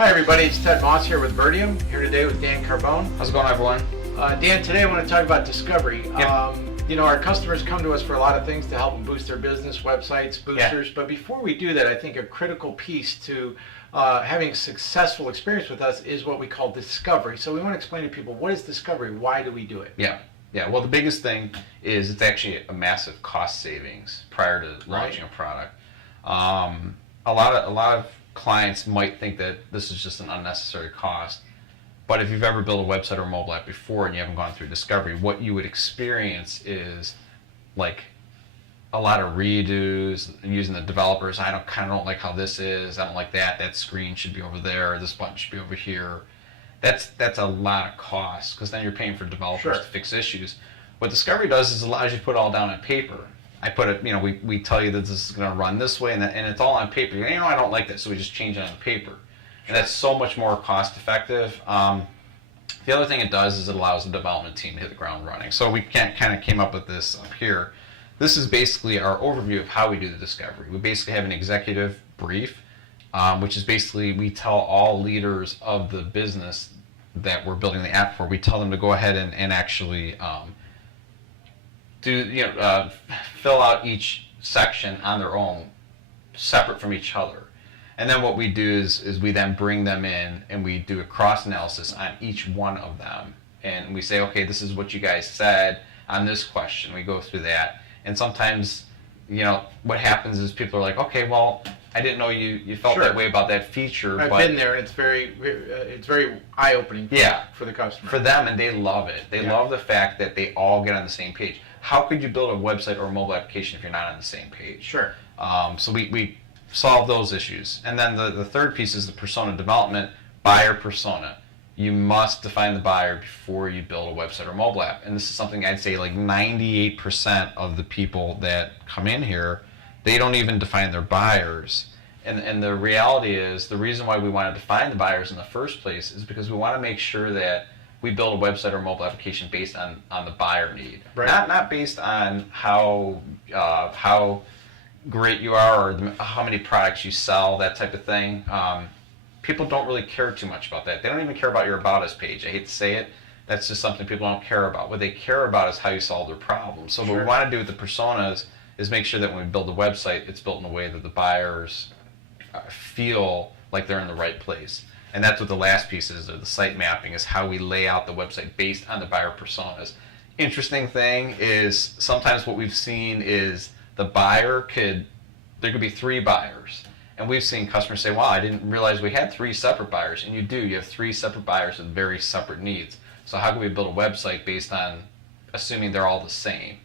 Hi everybody, it's Ted Moss here with Virteom, here today with Dan Carbone. How's it going, everyone? Dan, today I want to talk about discovery. Yep. Our customers come to us for a lot of things to help them boost their business, websites, boosters, but before we do that, I think a critical piece to having a successful experience with us is what we call discovery. So we want to explain to people, what is discovery? Why do we do it? Yeah. Well, the biggest thing is it's actually a massive cost savings prior to launching a product. A lot of clients might think that this is just an unnecessary cost, but if you've ever built a website or a mobile app before and you haven't gone through discovery, what you would experience is like a lot of redos using the developers. I kind of don't like how this is. I don't like that. That screen should be over there. This button should be over here. That's a lot of cost because then you're paying for developers to fix issues. What discovery does is allows you to put it all down on paper. I put it, we tell you that this is going to run this way, and it's all on paper. I don't like that, so we just change it on paper. And that's so much more cost effective. The other thing it does is it allows the development team to hit the ground running. So we kind of came up with this up here. This is basically our overview of how we do the discovery. We basically have an executive brief, which is basically we tell all leaders of the business that we're building the app for, we tell them to go ahead and actually fill out each section on their own, separate from each other. And then what we do is we then bring them in and we do a cross analysis on each one of them. And we say, okay, this is what you guys said on this question. We go through that. And sometimes, what happens is people are like, okay, well, I didn't know you felt that way about that feature. I've been there, and it's very eye-opening for the customer. For them, and they love it. They love the fact that they all get on the same page. How could you build a website or a mobile application if you're not on the same page? Sure. So we solve those issues. And then the third piece is the persona development, buyer persona. You must define the buyer before you build a website or mobile app. And this is something I'd say like 98% of the people that come in here, they don't even define their buyers. And the reality is, the reason why we want to define the buyers in the first place is because we want to make sure that we build a website or mobile application based on the buyer need. Right. Not based on how great you are or how many products you sell, that type of thing. People don't really care too much about that. They don't even care about your About Us page. I hate to say it. That's just something people don't care about. What they care about is how you solve their problems. So what we want to do with the personas is make sure that when we build a website, it's built in a way that the buyers feel like they're in the right place. And that's what the last piece is, or the site mapping, is how we lay out the website based on the buyer personas. Interesting thing is sometimes what we've seen is the buyer there could be 3 buyers. And we've seen customers say, wow, I didn't realize we had 3 separate buyers. And you do. You have 3 separate buyers with very separate needs. So how can we build a website based on assuming they're all the same?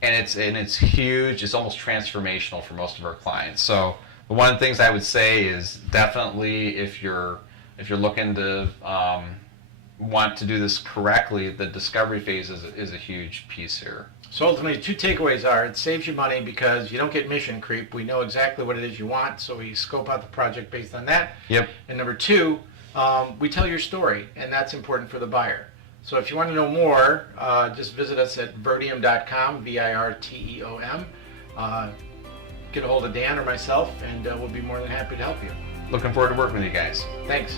And it's huge. It's almost transformational for most of our clients. So one of the things I would say is definitely if you're looking to want to do this correctly, the discovery phase is a huge piece here. So ultimately, 2 takeaways are, it saves you money because you don't get mission creep. We know exactly what it is you want, so we scope out the project based on that. Yep. And number 2, we tell your story, and that's important for the buyer. So if you want to know more, just visit us at virteom.com, Virteom. Get a hold of Dan or myself, and we'll be more than happy to help you. Looking forward to working with you guys. Thanks.